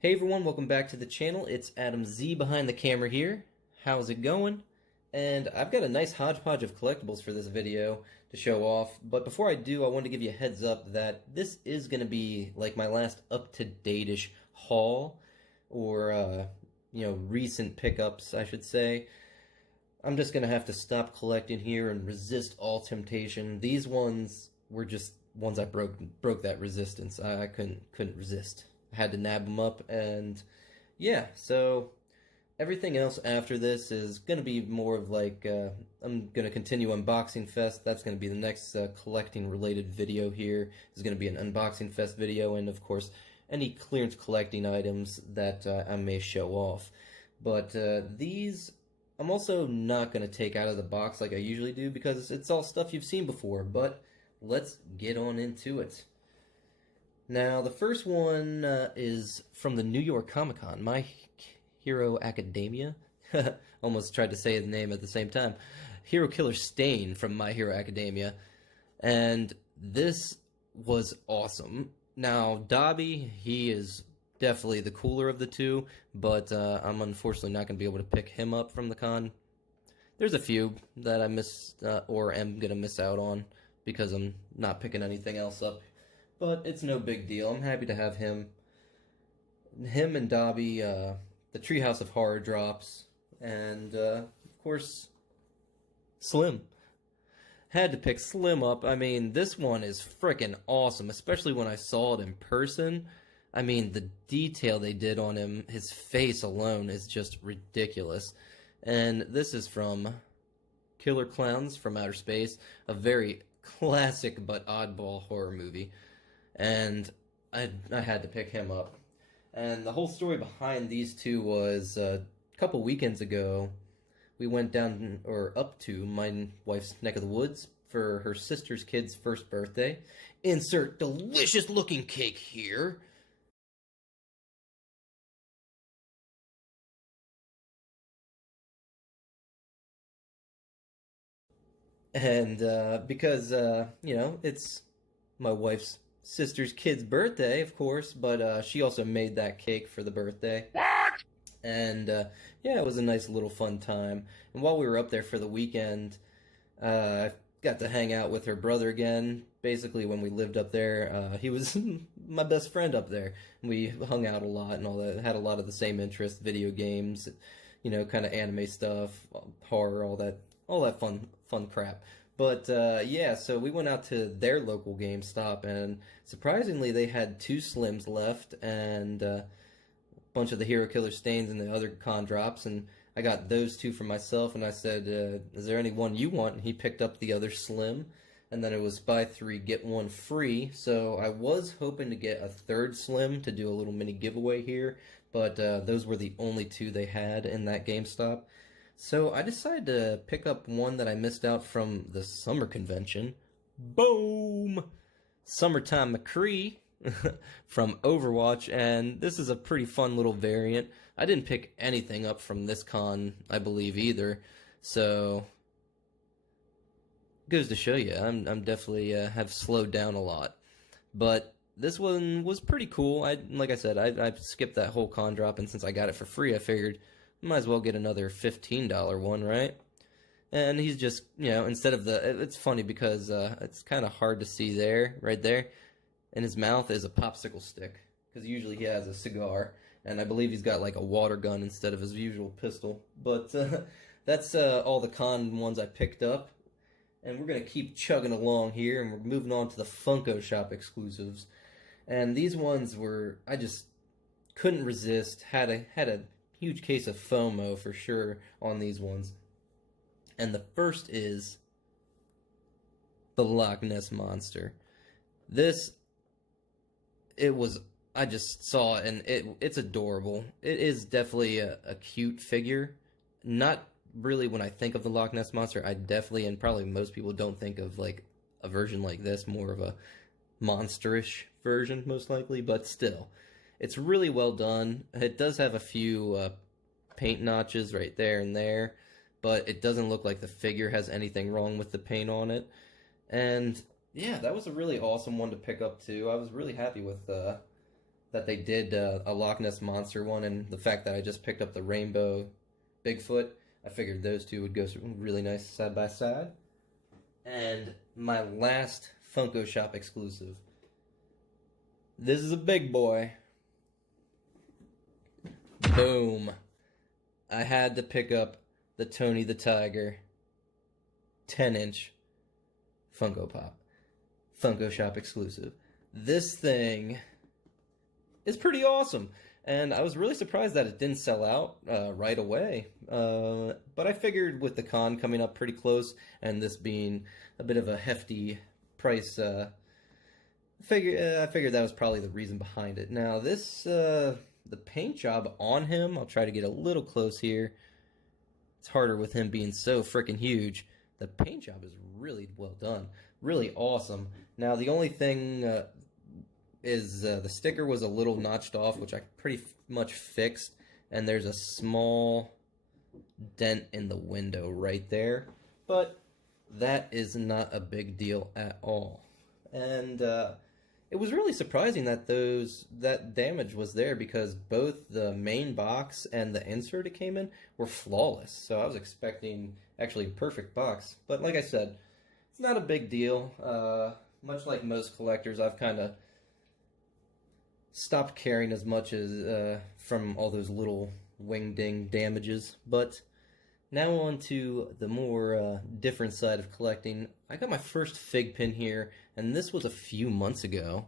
Hey everyone, welcome back to the channel. It's Adam Z behind the camera here. How's it going? And I've got a nice hodgepodge of collectibles for this video to show off, but before I do, I want to give you a heads up that this is going to be like my last up-to-date-ish haul, or, recent pickups, I should say. I'm just going to have to stop collecting here and resist all temptation. These ones were just ones I broke that resistance. I couldn't resist. I had to nab them up, and yeah, so everything else after this is going to be more of like, I'm going to continue Unboxing Fest. That's going to be the next collecting related video here. Is going to be an Unboxing Fest video, and of course, any clearance collecting items that I may show off. But these, I'm also not going to take out of the box like I usually do because it's all stuff you've seen before, but let's get on into it. Now, the first one is from the New York Comic-Con, My Hero Academia. Almost tried to say the name at the same time. Hero Killer Stain from My Hero Academia. And this was awesome. Now, Dobby, he is definitely the cooler of the two, but I'm unfortunately not going to be able to pick him up from the con. There's a few that I missed or am going to miss out on because I'm not picking anything else up. But it's no big deal. I'm happy to have him. Him and Dobby, the Treehouse of Horror drops. And, of course, Slim. Had to pick Slim up. I mean, this one is frickin' awesome, especially when I saw it in person. I mean, the detail they did on him, his face alone, is just ridiculous. And this is from Killer Clowns from Outer Space, a very classic but oddball horror movie. And I had to pick him up. And the whole story behind these two was a couple weekends ago, we went down, or up to, my wife's neck of the woods for her sister's kid's first birthday. Insert delicious looking cake here. And because, it's my wife's sister's kid's birthday, of course, but she also made that cake for the birthday. What? And yeah, it was a nice little fun time. And while we were up there for the weekend, I got to hang out with her brother again. Basically, when we lived up there, he was my best friend up there. We hung out a lot and all that. Had a lot of the same interests: video games, kind of anime stuff, horror, all that fun crap. But yeah, so we went out to their local GameStop, and surprisingly, they had 2 Slims left and a bunch of the Hero Killer Stains and the other con drops, and I got those 2 for myself, and I said, is there any one you want? And he picked up the other Slim, and then it was buy 3, get 1 free, so I was hoping to get a 3rd Slim to do a little mini giveaway here, but those were the only 2 they had in that GameStop. So I decided to pick up one that I missed out from the summer convention. Boom! Summertime McCREE from Overwatch, and this is a pretty fun little variant. I didn't pick anything up from this con, I believe, either. So goes to show you, I'm definitely have slowed down a lot. But this one was pretty cool. Like I said, I skipped that whole con drop, and since I got it for free, I figured might as well get another $15 one, right? And he's just, instead of it's funny because it's kind of hard to see there, right there. In his mouth is a popsicle stick, because usually he has a cigar, and I believe he's got like a water gun instead of his usual pistol. But that's all the con ones I picked up. And we're going to keep chugging along here, and we're moving on to the Funko Shop exclusives. And these ones were, I just couldn't resist, had a huge case of FOMO for sure on these ones. And the first is the Loch Ness Monster. I just saw it, and it's adorable. It is definitely a cute figure. Not really when I think of the Loch Ness Monster. I definitely, and probably most people don't think of like a version like this, more of a monsterish version, most likely, but still. It's really well done. It does have a few paint notches right there and there, but it doesn't look like the figure has anything wrong with the paint on it. And yeah, that was a really awesome one to pick up too. I was really happy with that they did a Loch Ness Monster one, and the fact that I just picked up the Rainbow Bigfoot, I figured those two would go really nice side by side. And my last Funko Shop exclusive. This is a big boy. Boom. I had to pick up the Tony the Tiger 10-inch Funko Pop. Funko Shop exclusive. This thing is pretty awesome. And I was really surprised that it didn't sell out right away. But I figured with the con coming up pretty close and this being a bit of a hefty price, I figured that was probably the reason behind it. Now this, the paint job on him, I'll try to get a little close here. It's harder with him being so freaking huge. The paint job is really well done. Really awesome. Now the only thing is the sticker was a little notched off, which I pretty much fixed, and there's a small dent in the window right there, but that is not a big deal at all. And it was really surprising that that damage was there, because both the main box and the insert it came in were flawless. So I was expecting actually a perfect box, but like I said, it's not a big deal. Much like most collectors, I've kind of stopped caring as much as from all those little wing-ding damages. But now on to the more different side of collecting. I got my first FigPin here, and this was a few months ago.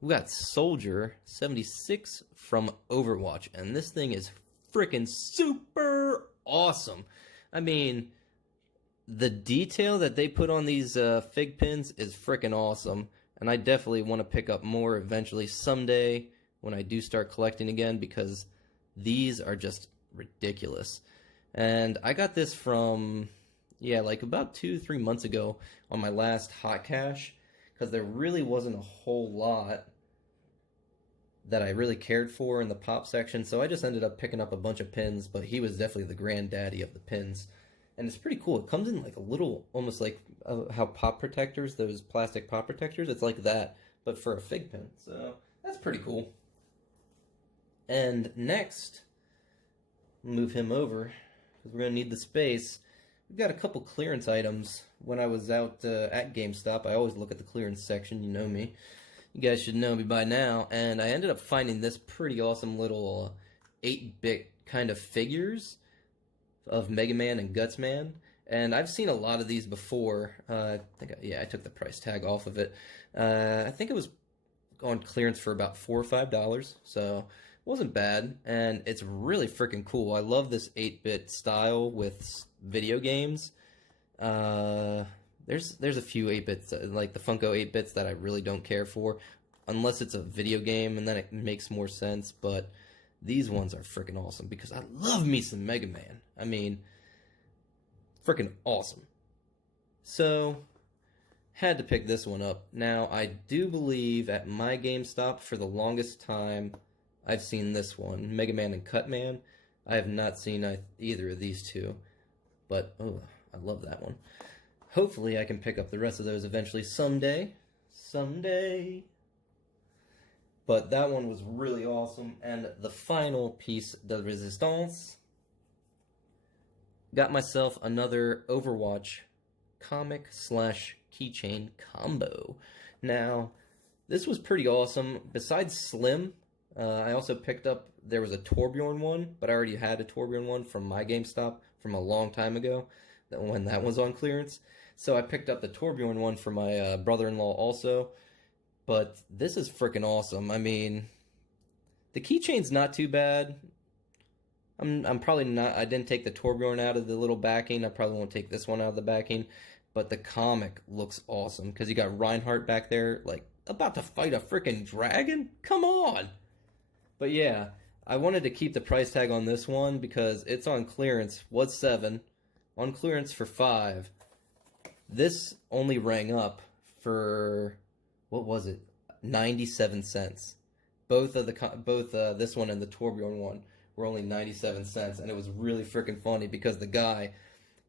We got Soldier 76 from Overwatch, and this thing is freaking super awesome. I mean, the detail that they put on these FigPins is freaking awesome. And I definitely want to pick up more eventually someday when I do start collecting again, because these are just ridiculous. And I got this from, yeah, like about 2-3 months ago on my last hot cash, because there really wasn't a whole lot that I really cared for in the pop section. So I just ended up picking up a bunch of pins, but he was definitely the granddaddy of the pins. And it's pretty cool. It comes in like a little, almost like how pop protectors, those plastic pop protectors, it's like that, but for a fig pin. So that's pretty cool. And next, move him over, because we're going to need the space. We've got a couple clearance items. When I was out at GameStop, I always look at the clearance section, you know me. You guys should know me by now. And I ended up finding this pretty awesome little 8-bit kind of figures of Mega Man and Guts Man, and I've seen a lot of these before. I took the price tag off of it. I think it was on clearance for about $4 or $5, so it wasn't bad, and it's really freaking cool. I love this 8-bit style with video games. There's a few 8-bits, like the Funko 8-bits, that I really don't care for, unless it's a video game, and then it makes more sense, but these ones are freaking awesome, because I love me some Mega Man. I mean, freaking awesome. So, had to pick this one up. Now, I do believe at my GameStop, for the longest time, I've seen this one, Mega Man and Cutman. I have not seen either of these two, but, oh, I love that one. Hopefully, I can pick up the rest of those eventually someday. Someday. But that one was really awesome. And the final piece de resistance. Got myself another Overwatch comic / keychain combo. Now, this was pretty awesome. Besides Slim, I also picked up, there was a Torbjorn one, but I already had a Torbjorn one from my GameStop from a long time ago, when that was on clearance. So I picked up the Torbjorn one for my brother-in-law also. But this is freaking awesome. I mean, the keychain's not too bad. I'm probably not, I didn't take the Torbjorn out of the little backing. I probably won't take this one out of the backing. But the comic looks awesome, because you got Reinhardt back there, like, about to fight a freaking dragon? Come on! But yeah, I wanted to keep the price tag on this one, because it's on clearance, was $7, on clearance for $5. This only rang up for, what was it, 97 cents. Both this one and the Torbjorn one were only 97 cents, and it was really freaking funny, because the guy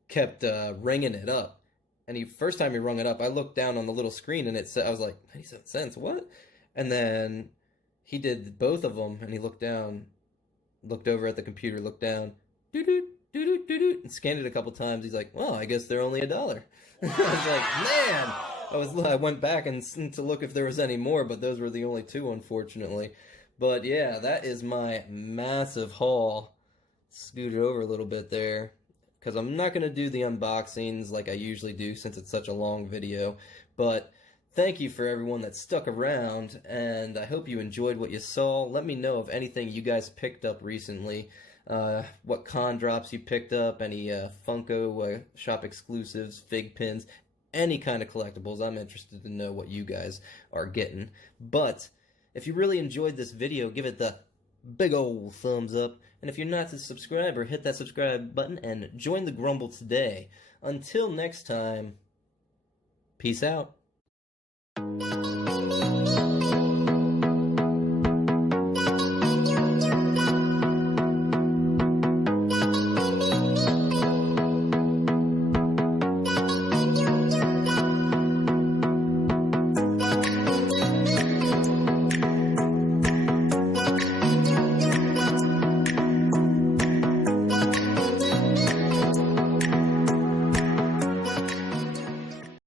kept ringing it up. And first time he rung it up, I looked down on the little screen, and it said, I was like, 97 cents, what? And then he did both of them, and he looked down, looked over at the computer, looked down, doo doo doo doo doo doo, and scanned it a couple times. He's like, "Well, I guess they're only $1." I was like, "Man!" I went back and to look if there was any more, but those were the only two, unfortunately. But yeah, that is my massive haul. Scoot it over a little bit there, because I'm not going to do the unboxings like I usually do since it's such a long video. But thank you for everyone that stuck around, and I hope you enjoyed what you saw. Let me know if anything you guys picked up recently, what con drops you picked up, any Funko Shop exclusives, FigPins, any kind of collectibles. I'm interested to know what you guys are getting. But if you really enjoyed this video, give it the big old thumbs up. And if you're not a subscriber, hit that subscribe button and join the grumble today. Until next time, peace out.